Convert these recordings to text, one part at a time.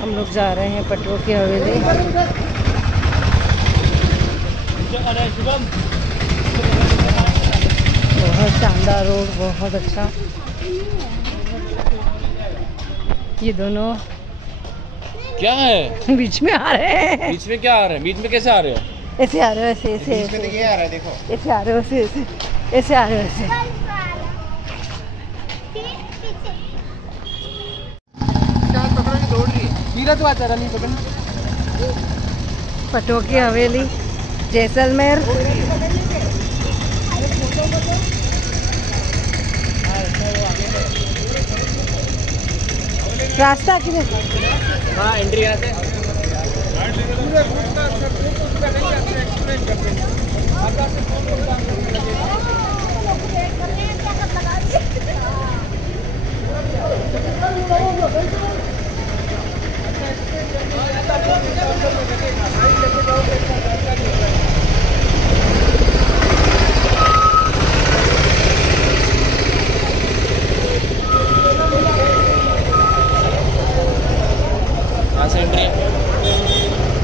हम लोग जा रहे हैं पटवा की हवेली। बहुत शानदार रोड, बहुत अच्छा। ये दोनों क्या है बीच में आ रहे हैं। बीच में क्या आ रहे हैं? बीच में कैसे आ रहे हो? ऐसे आ रहे हो, ऐसे ऐसे बीच में देखिए आ रहा है, देखो ऐसे आ रहे हो, ऐसे ऐसे ऐसे आ रहे हो, ऐसे। पटवा की हवेली, जैसलमेर। रास्ता किधर? हाँ, एंट्री यहाँ से।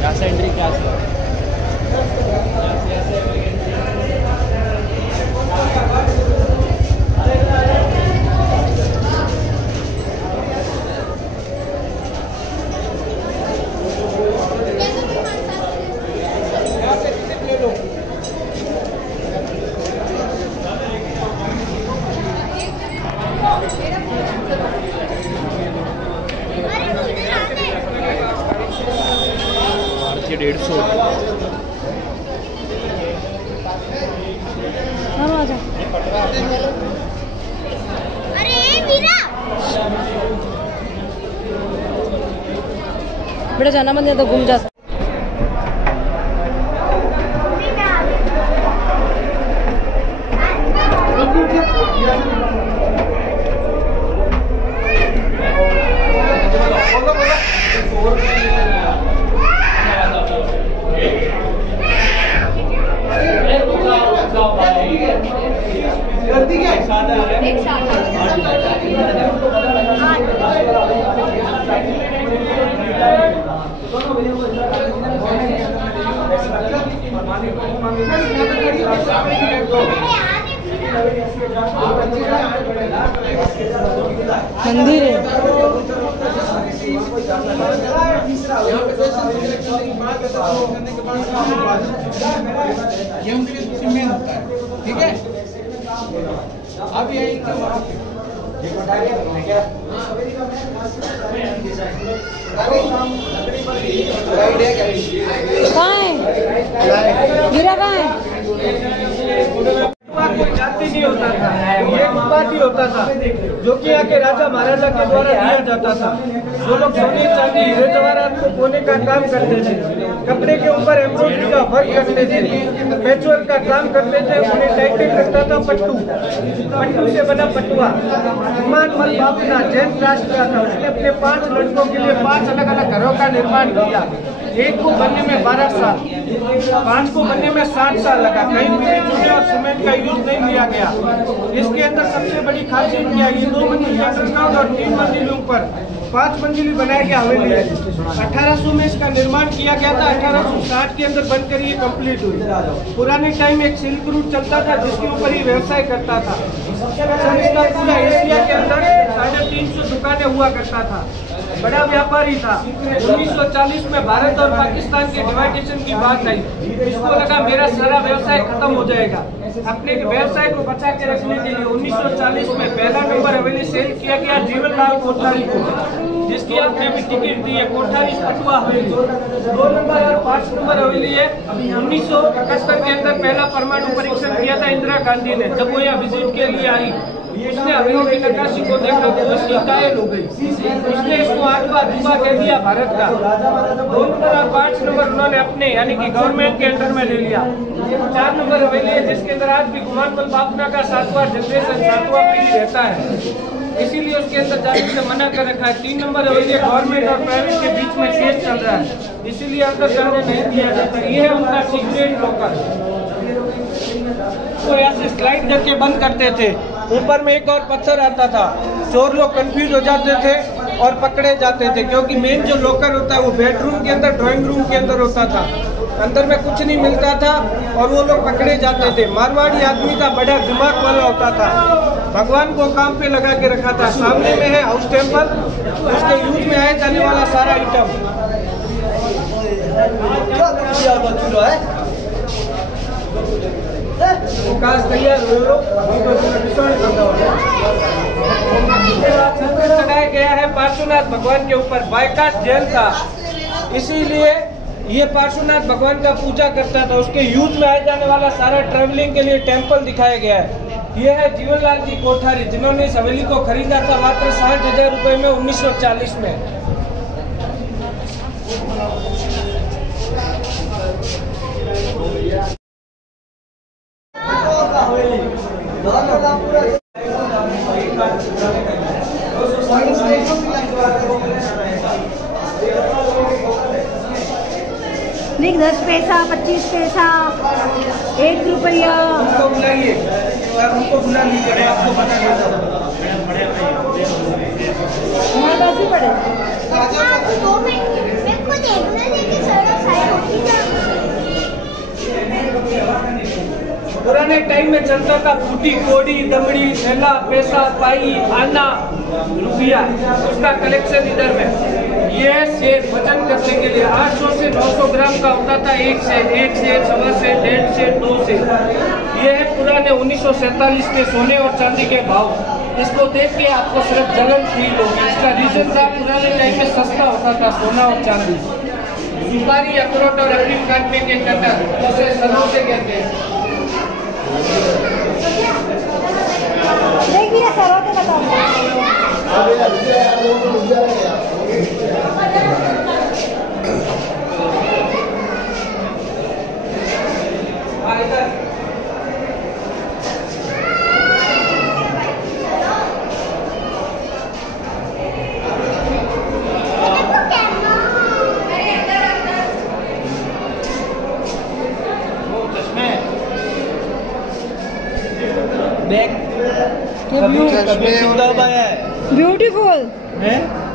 यहाँ से एंट्री क्या है? भारतीय 150। बेटा जाना मत, नहीं तो घूम जा। मंदिर है। ये उनके लिए मेन होता है, ठीक है। अब यही कहाँ है गिरा, कहाँ है? कोई जाति नहीं होता था, ये उपाधि होता था जो कि यहाँ के राजा महाराजा के द्वारा दिया जाता था। जो लोग सोने चांदी हीरे जवाहरात को बोने का काम करते थे, कपड़े के ऊपर एम्ब्रॉयडरी का वर्क करते थे, पैचवर्क का काम करते थे, उन्हें टाइटल लगता था पट्टू। पट्टू से बना पटुआ। गुमानमल बापना जैन राष्ट्र का था। उसने अपने 5 लड़कों के लिए 5 अलग अलग घरों का निर्माण किया। एक को बनने में 12 साल, 5 को बनने में 60 साल लगा। कहीं भी चूने और सीमेंट का यूज नहीं लिया गया। इसके अंदर सबसे बड़ी खासियत क्या है? ये 2 मंजिल अंडरग्राउंड और 3 मंजिलों पर 5 मंजिली बनाया गया हवेली है। 1800 में इसका निर्माण किया गया था। 1860 के अंदर बनकर ये कंप्लीट हुई। पुराने टाइम एक सिल्क रूट चलता था जिसके ऊपर ही व्यवसाय करता था। इसका पूरा एशिया के अंदर 350 दुकानें हुआ करता था। बड़ा व्यापारी था। 1940 में भारत और पाकिस्तान के डिवाइडेशन की बात आई। इसको लगा मेरा सारा व्यवसाय खत्म हो जाएगा। अपने व्यवसाय को बचा के रखने के लिए 1940 में पहला नंबर हवेली सेल किया गया जीवनलाल कोठारी को, जिसकी आपने अभी टिकट दी है। कोठारी पटवा हवेली 2 नंबर और 5 नंबर हवेली है। 1971 के अंदर पहला परमाणु परीक्षण किया था इंदिरा गांधी ने। जब वो यहाँ विजिट के लिए आई, उसने हवेली की नक्काशी को देखा तो उसकी कायल हो गई। उसने इसको 8वां अजूबा कह दिया भारत का। 2 नंबर और 5 नंबर उन्होंने अपने यानी कि गवर्नमेंट के अंडर में ले लिया। 4 नंबर हवेली है जिसके अंदर आज भी गुमानमल बापना का 7वां जनरेशन 7वां पीढ़ी रहता है, इसीलिए उसके अंदर जाने से मना कर रखा है। 3 नंबर हवेली गवर्नमेंट और प्राइवेट के बीच में केस चल रहा है, इसीलिए अंदर जाने नहीं दिया जाता। ये है उनका सीक्रेट लॉकर। तो ऐसे स्लाइड करके बंद करते थे। ऊपर में एक और पत्थर आता था, चोर लोग कंफ्यूज हो जाते थे और पकड़े जाते थे, क्योंकि मेन जो लॉकर होता है वो बेडरूम के अंदर, ड्राइंग रूम के अंदर होता था। अंदर में कुछ नहीं मिलता था और वो लोग पकड़े जाते थे। मारवाड़ी आदमी का बड़ा दिमाग वाला होता था, भगवान को काम पे लगा के रखा था। सामने में है हाउस टेम्पल, उसके यूज में आए जाने वाला सारा आइटम। तैयार चढ़ाया गया है पार्श्वनाथ भगवान के ऊपर। बायकाट जैन था, इसीलिए ये पार्श्वनाथ भगवान का पूजा करता था। उसके यूज में आए जाने वाला सारा ट्रेवलिंग के लिए टेम्पल दिखाया गया है। ये है जीवनलाल जी कोठारी, जिन्होंने इस हवेली को खरीदा था मात्र 60,000 रुपए में 1940 में। लिख 10 पैसा, 25 पैसा, 1 रुपया। उनको बुलाइए, उनको बुला लीजिए, आपको पता नहीं था। हमारे पास ही पड़े। पुराने टाइम में चलता था फूटी, कोड़ी, दमड़ी, थैला, पैसा, पाई, आना, रुपया, उसका कलेक्शन इधर में। ये शेर वजन करने के लिए 800 से 900 ग्राम का होता था। एक से 1.5 से 2 से। ये है पुराने 1947 के सोने और चांदी के भाव। इसको देख के आपको सिर्फ जलन फील होगी। इसका रीजन था पुराने टाइम में सस्ता होता था सोना और चांदी। सुपारी, अखरोट और अफीम काटने के कटर, उसे सरोते कहते हैं। देखिए सरोते बताओ। Beautiful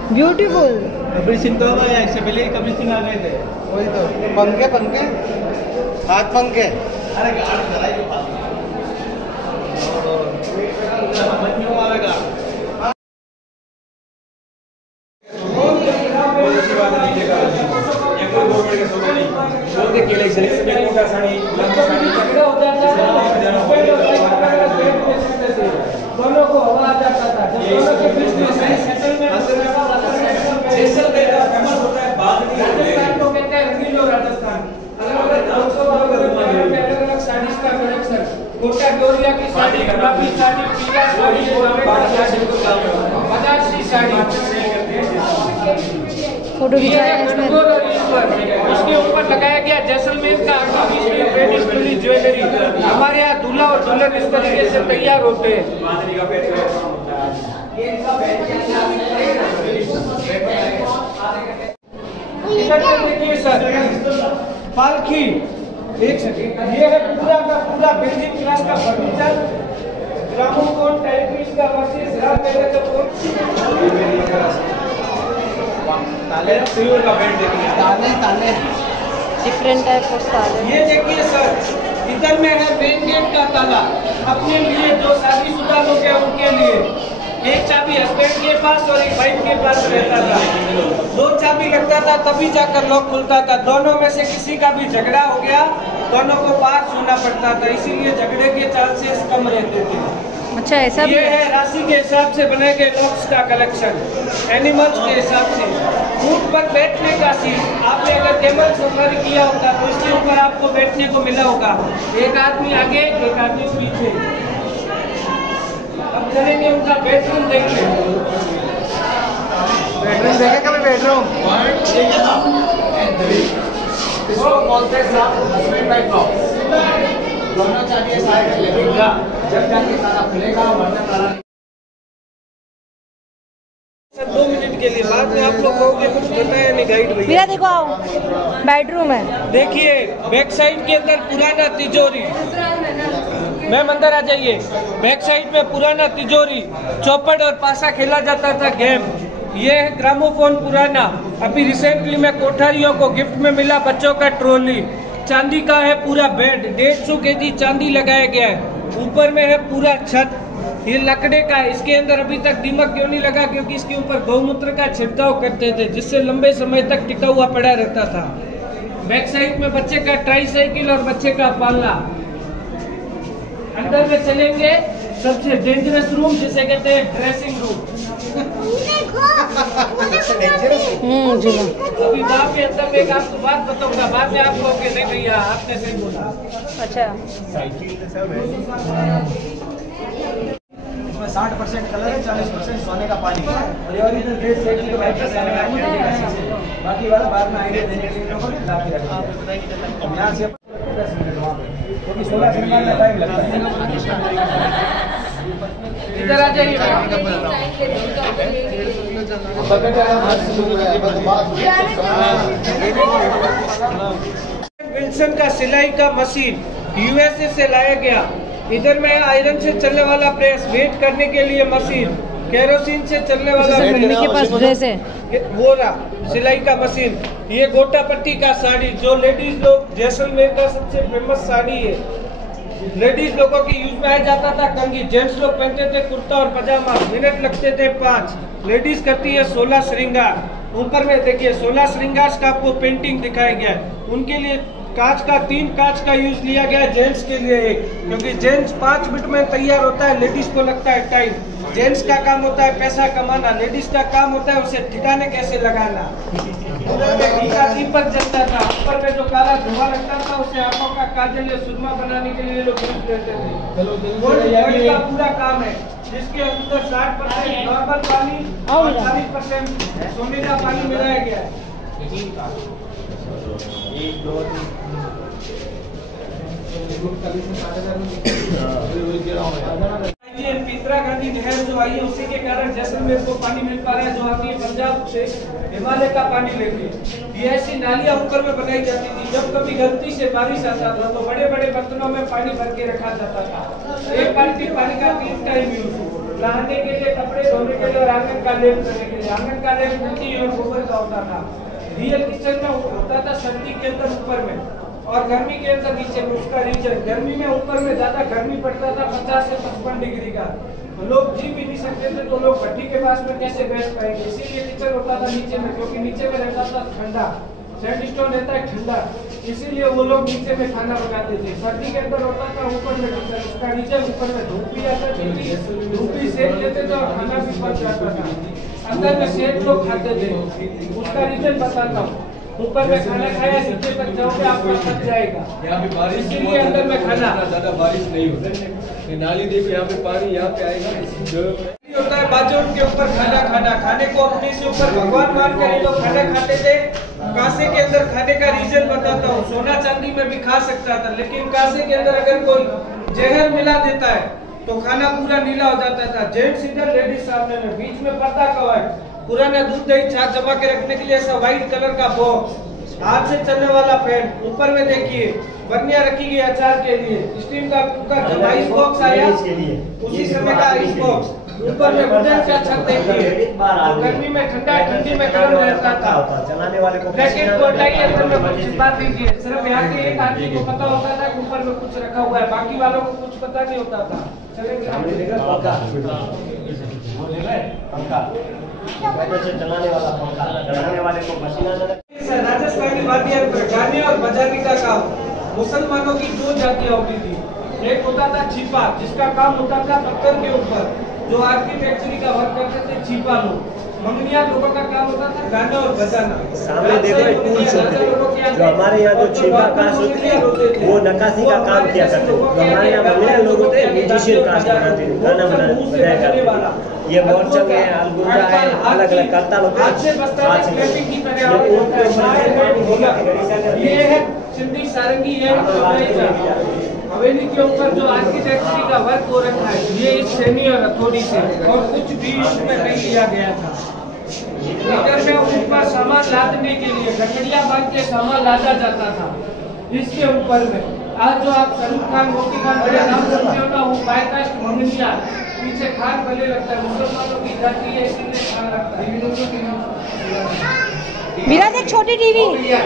beautiful. कबीर सिंह तो आया, इससे पहले ही कबीर सिंह आ गए थे। वही तो पंखे पंखे, हाथ पंखे। अरे दोनों को हवा आ जाता था। दोनों के बीच में सही सेटलमेंट फेमस होता है। राजस्थान को कहते हैं रंगीलो राजस्थान। अलग अलग साड़ी का कलेक्शन, कोटा गौरिया की साड़ी, गुलाबी साड़ी, पीला साड़ी, बनारसी साड़ी। फोटो खिंचाया इसमें। उसके ऊपर लगाया गया जैसलमेर का आर्टिफिशियल ज्वेलरी। हमारे यहाँ दूल्हा और दुल्हन इस तरीके से तैयार होते हैं। देखिए सर, पालकी, एक सेकंड, ये है पूरा का पूरा बेसिक क्लास का फर्नीचर। ग्रामोफोन, टाइपीस का वर्सेस रामनगर का फोन, ताले, सिल्वर का बेल्ट देखिए, ताले ताले डिफरेंट टाइप ऑफ ताले। ये देखिए सर, इधर में है मेन गेट का ताला। अपने लिए जो शादीशुदा लोग हैं उनके लिए एक चाबी हस्बैंड के पास और एक वाइफ के पास रहता था। 2 चाबी लगता था तभी जाकर लॉक खुलता था। दोनों में से किसी का भी झगड़ा हो गया, दोनों को बाहर सुनना पड़ता था, इसीलिए झगड़े के चांसेस कम रहते थे। अच्छा ऐसा भी ये है राशि के हिसाब से बनाए गए लॉक्स का कलेक्शन, एनिमल्स के हिसाब से। ऊंट पर बैठने का सीट, आपने अगर कैमल सफारी किया होता तो इसके ऊपर आपको बैठने को मिला होगा। एक आदमी आगे, एक आदमी पीछे। अब चलेंगे उनका बेडरूम देखते हैं। बेडरूम देखे कभी? बेडरूम इसको बोलते हैं हस्बैंड वाइफ बॉक्स। दोनों चाहिए साइड लगेगा, जब जाके ताला खुलेगा वरना ताला। 2 मिनट के लिए, बाद में आप लोग कहोगे कुछ बताया नहीं गाइड भैया। मेरा देखो आओ, बेडरूम है। देखिए बैक साइड के अंदर पुराना तिजोरी। मैम अंदर आ जाइए। बैक साइड में पुराना तिजोरी, चौपड़ और पासा खेला जाता था गेम। ये है ग्रामोफोन पुराना, अभी रिसेंटली में कोठारियों को गिफ्ट में मिला बच्चों का ट्रॉली। चांदी का है पूरा बेड, 150 केजी चांदी लगाया गया है। ऊपर में है पूरा छत, ये लकड़े का है। इसके अंदर अभी तक दीमक क्यों नहीं लगा? क्योंकि इसके ऊपर गौमूत्र का छिड़काव करते थे, जिससे लंबे समय तक टिका हुआ पड़ा रहता था। बैक साइड में बच्चे का ट्राईसाइकिल और बच्चे का पालना। अंदर में चलेंगे सबसे डेंजरस रूम जिसे कहते हैं ड्रेसिंग रूम। जी अभी वहाँ पे अंदर में एक आपको बात बताऊंगा, बाद में आप कहोगे नहीं भैया आपने सही बोला। अच्छा, इसमें 60% कलर है, 40% सोने का पानी और ये ओरिजिनल ड्रेस सेट की तो बाकी वाला बाद में आइडिया देने के लिए लोगों ने ला के रखा है। यहाँ से 10 मिनट वहाँ पे, क्योंकि 16 मिनट में टाइम लगता है। इधर आ जाइए। विल्सन का सिलाई का मशीन यूएसए से लाया गया। इधर में आयरन से चलने वाला प्रेस, वेट करने के लिए मशीन, केरोसिन से चलने वाला के पास ड्रेस है, वो रहा सिलाई का मशीन। ये गोटा पट्टी का साड़ी, जो लेडीज लोग जैसलमेर का सबसे फेमस साड़ी है, लेडीज लोगों की यूज में आ जाता था कंघी। जेंट्स लोग पहनते थे कुर्ता और पजामा, मिनट लगते थे 5। लेडीज करती है 16 श्रृंगार। ऊपर में देखिए 16 श्रृंगार का आपको पेंटिंग दिखाया गया है। उनके लिए कांच का 3 कांच का यूज लिया गया है, जेंट्स के लिए 1, क्योंकि जेंट्स 5 मिनट में तैयार होता है, लेडीज को लगता है टाइम। जेंट्स का काम होता है पैसा कमाना, लेडीज का काम होता है उसे ठिकाने कैसे लगाना। दीपक जलता था, ऊपर में जो काला धुआं लगता था उसे आंखों का काजल या सुरमा बनाने के लिए लोग यूज लेते थे। का पूरा काम है, जिसके अंदर 60% नॉर्मल पानी और 40% सोने का पानी मिलाया गया है। इंदिरा गांधी नहर जो आई है उसी के कारण जैसलमेर को पानी मिल पा रहा है, जो आती है पंजाब से हिमालय का पानी लेके। ये ऐसी नालियां ऊपर में बनाई जाती थी, जब कभी गलती से बारिश आता था तो बड़े बड़े बर्तनों में पानी भर के रखा जाता था। एक बाल्टी पानी का 3 टाइम यूज, नहाने के लिए, कपड़े धोने के लिए और आंगन का लेप करने के लिए। आंगन का लेप मिट्टी और गोबर का होता था। रियल किचन में होता था सर्दी के अंदर ऊपर में और गर्मी के अंदर नीचे में। उसका रीजन, गर्मी में ऊपर में ज्यादा गर्मी पड़ता था 50 से 55 डिग्री का, लोग जी भी नहीं सकते थे, तो लोग भट्टी के पास में कैसे बैठ पाएंगे। इसीलिए किचन होता था नीचे में, क्योंकि नीचे में रहता था ठंडा, सैंडस्टोन रहता है ठंडा, इसीलिए वो लोग नीचे में खाना बनाते थे। सर्दी के अंदर होता था ऊपर में किचन, उसका नीचे ऊपर में धूप भी आता थी, धूप भी सेक लेते थे और खाना भी पक जाता था। अंदर में सेक लोग खाते थे, उसका रीजन बताता हूँ। ऊपर में खाना खाया, नीचे तक जाओगे आपका पक जाएगा। यहाँ पे बारिश इसीलिए अंदर में खाना ज्यादा बारिश नहीं होती। नाली देखो, यहाँ पे पानी यहाँ पे आएगा। होता है बाजू के ऊपर खाना खाने को अपने से ऊपर भगवान मान कर ये लोग खाना खाते थे। कांसे के अंदर खाने का रीजन बताता हूँ। सोना चांदी में भी खा सकता था, लेकिन कांसे के अंदर अगर कोई जहर मिला देता है तो खाना पूरा नीला हो जाता था। जेंट्स इधर, लेडीज सामने में, बीच में पर्दा कवर, पुराना दूध दही छाछ जमा के रखने के लिए ऐसा व्हाइट कलर का बॉक्स, हाथ से चलने वाला फैन। ऊपर में देखिए बर्नियां रखी गई अचार के लिए, स्टीम का कुकर, जब आइस बॉक्स आया उसी समय का आइस बॉक्स। ऊपर में वुडन का छत देखिए, गर्मी में ठंडा, ठंडी में गर्म रहता था। चलाने वाले को ब्रैकेट को हटाइए, अंदर में कुछ बात दीजिए। सिर्फ यहाँ के एक आदमी को पता होता था कि ऊपर में कुछ रखा हुआ है, बाकी वालों को कुछ पता नहीं होता था। चलाने वाला पंखा, चलाने वाले को पसीना। राजस्थानी वाद्य गाने और बजाने का काम मुसलमानों की 2 जातियां होती थी। एक होता था छिपा, जिसका काम होता था पत्थर के ऊपर, जो आर्किटेक्चरी का वर्क करते थे छिपा लोग। मंगनिया लोगों का काम होता था गाना और बजाना। सामने देखो एक टूल्स होते हैं, जो हमारे यहाँ जो छिपा कास्ट होती है वो नक्काशी का काम किया करते हैं। जो हमारे यहाँ मंगनिया लोग होते हैं म्यूजिशियन कास्ट बनाते हैं, गाना बजाया करते हैं। ये मोरचंग है, अलगुंजा है, अलग अलग करता लोग हाथ से ये है सिंधी सारंगी है। हवेली के ऊपर जो आर्किटेक्चरी का वर्क हो रखा है, ये इस सेमी और हथौड़ी से, और कुछ भी इसमें नहीं लिया गया था। इधर में ऊपर सामान लादने के लिए लकड़ियां बांध के सामान लादा जाता था इसके ऊपर में। आज जो आप सरूर खान मोती खान बड़े नाम सुनते हो ना, वो बायकास्ट मोमिनिया, पीछे खान भले लगता है, मुसलमानों की जाति है इसीलिए खान लगता है। विराज एक छोटी टीवी। ये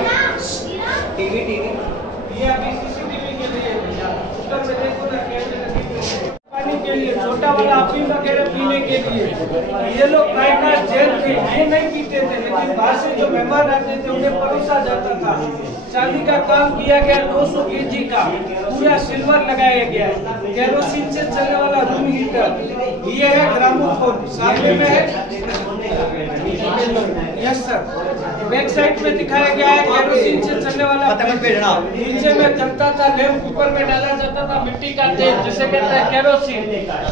अभी सीसीटीवी के लिए भैया, ऊपर में देखो ना कैमरे लगे हुए हैं। पानी के लिए छोटा वाला अफीम वगैरह पीने के लिए। ये लोग बायकास्ट जेल थे, ये नहीं पीते थे, लेकिन बाहर से जो मेहमान आते थे उन्हें परोसा जाता था। चांदी का काम किया गया 200 kg का, पूरा सिल्वर लगाया गया है, केरोसिन से चलने वाला रूम हीटर। ये है ग्रामोफोन, सामने में है। यस सर, बैक साइड में दिखाया गया है केरोसिन से चलने वाला। नीचे में जलता था लैंप, ऊपर में डाला जाता था मिट्टी का तेल जिसे कहते हैं केरोसिन।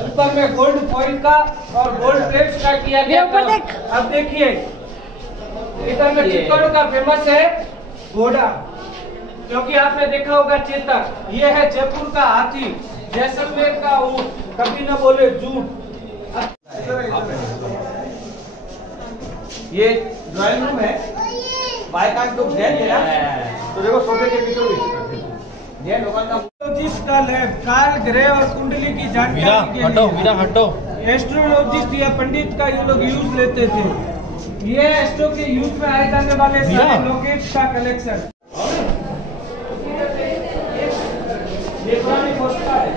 ऊपर में गोल्ड फॉइल का और गोल्ड प्लेट्स का किया गया। ऊपर देख। अब देखिए इधर में चित्तौड़ का फेमस है घोड़ा, क्योंकि आपने देखा होगा चेतक। ये है जयपुर का हाथी, जैसलमेर का ऊंट, कभी न बोले झूठ। ये ड्राइंग रूम है, बायकास्ट लोग जैन है ना, तो देखो सोफे के पीछे भी जैन लोगों का जिसका लैब काल ग्रह और कुंडली की जानकारी के लिए हटो एस्ट्रोलॉजिस्ट या पंडित का ये लोग यूज लेते थे। ये एस्ट्रो के यूज में आए जाने वाले सारे लोकेट्स का कलेक्शन। ये पुरानी पोस्टर है।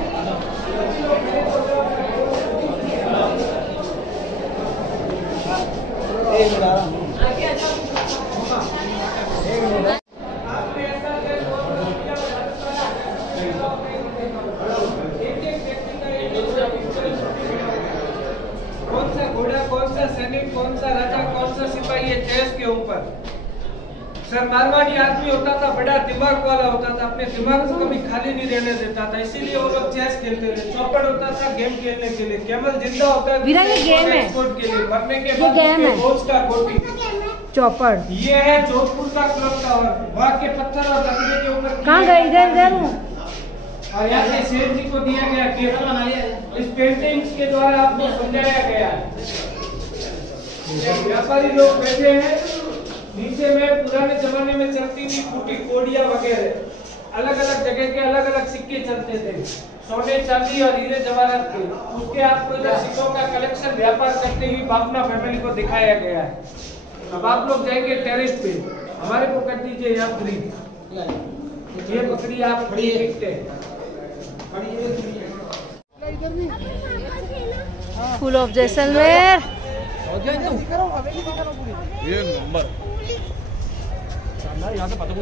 आपने ऐसा कौन सा घोड़ा, कौन सा सैनिक, कौन सा राजा, कौन सा सिपाही, ये चेस के ऊपर। सर मारवाड़ी आदमी होता था, बड़ा दिमाग वाला होता था, अपने दिमाग को कभी खाली नहीं रहने देता था, इसीलिए वो लोग चेस खेलते थे। चौपड़ होता था गेम खेलने के लिए, कैमल जिंदा होता था वीरा, ये गेम है। एक्सपोर्ट के लिए, मरने के ये बाद गेम है। फौज का कोटी। चौपड़ ये है जोधपुर का क्लॉक टावर, वहाँ के पत्थर और लकड़ी के ऊपर। कहाँ गए? इधर हूँ। और यहाँ पे शेर जी को दिया गया गिफ्ट। इस पेंटिंग्स के द्वारा आपको समझाया गया है। व्यापारी लोग बैठे हैं, नीचे में पुराने जमाने में चलती थी फूटी कोडिया वगैरह, अलग अलग जगह के अलग अलग सिक्के चलते थे, सोने चांदी और हीरे जवाहरात के। उसके आपको इधर सिक्कों का कलेक्शन व्यापार करते हुए बापना फैमिली को दिखाया गया है। अब आप लोग जाएंगे टेरेस पे, हमारे को कर दीजिए यहाँ फ्री। ये बकरी आप खड़ी देखते हैं, फुल ऑफ जैसलमेर। ये नंबर यहाँ से पता